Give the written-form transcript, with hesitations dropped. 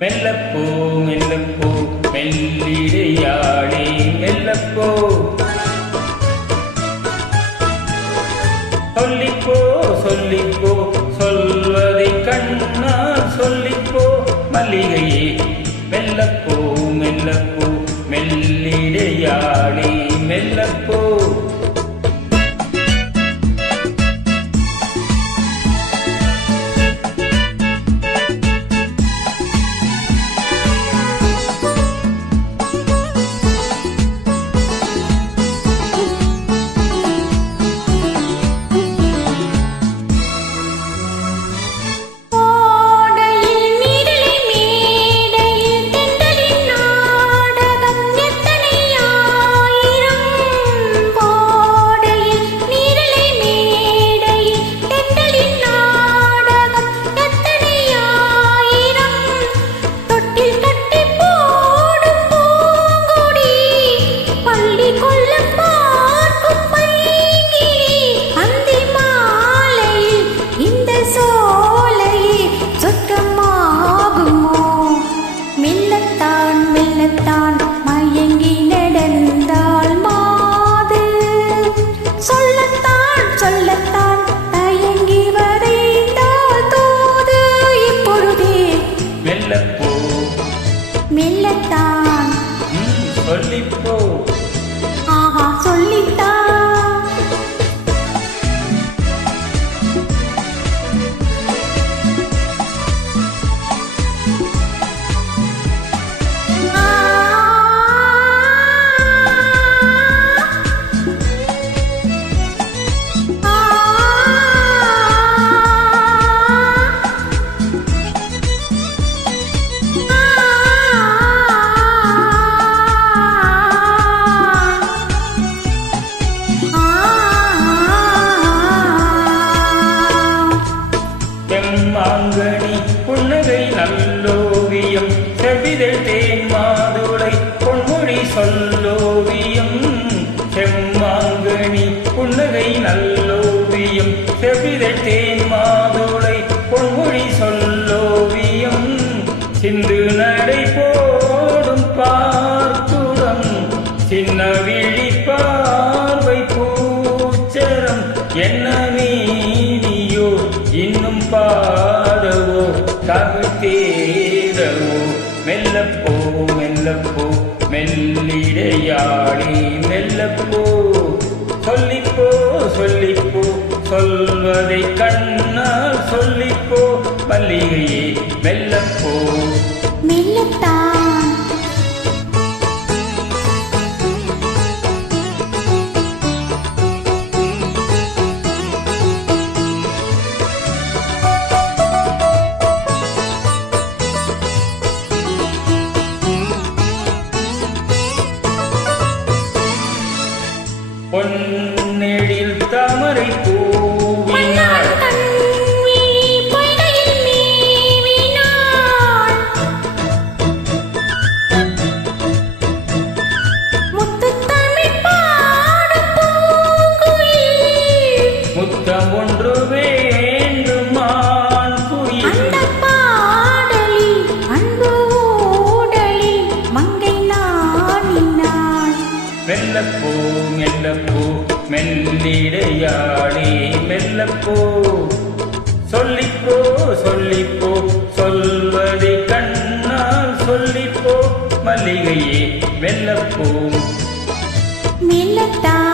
மெல்லப்போ மெல்லப்போ மெல்லிடையாளே மெல்லப்போ சொல்லிப்போ சொல்லிப்போ சொல்வதை கண்ணா சொல்லிப்போ மல்லிகையே மெல்லப்போ மெல்லப்போ மெல்லிடையாளே மெல்லப்போ மெல்லத்தான் சொல்லிப்போ ஆஹா சொல்லித்தான் மாங்கனி புன்னகை நல்லோவியம் செவிதழ் தேன் மாதுளை பொன்மொழி சொல்லோவியம் செம்மாங்கனி புன்னகை நல்லோவியம் செவிதழ் தேன் மாதுளை பொன்மொழி சொல்லோவியம் சிந்து நடை போடும் பார்க்குடம் சின்ன விழி பார்வை பூச்சரம் என்ன நீனியோ இன்னும் பாடவோ தமிழ் தேடவோ மெல்லப்போ மெல்லப்போ மெல்லிடையாளே மெல்லப்போ சொல்லிப்போ சொல்லிப்போ சொல்வதை கண்ணால் சொல்லிப்போ மல்லிகையே மெல்லப்போ மெல்லத்தான் பொன்னெழில் தாமரை பூவினாள் முத்தம் ஒன்று வேண்டுமான் குயில் மெல்லப்போ மெல்லப்போ மெல்லிடையாளே மெல்லப்போ சொல்லிப்போ சொல்லிப்போ சொல்வதை கண்ணால் சொல்லிப்போ மல்லிகையே மெல்லப்போ மெல்லத்தான்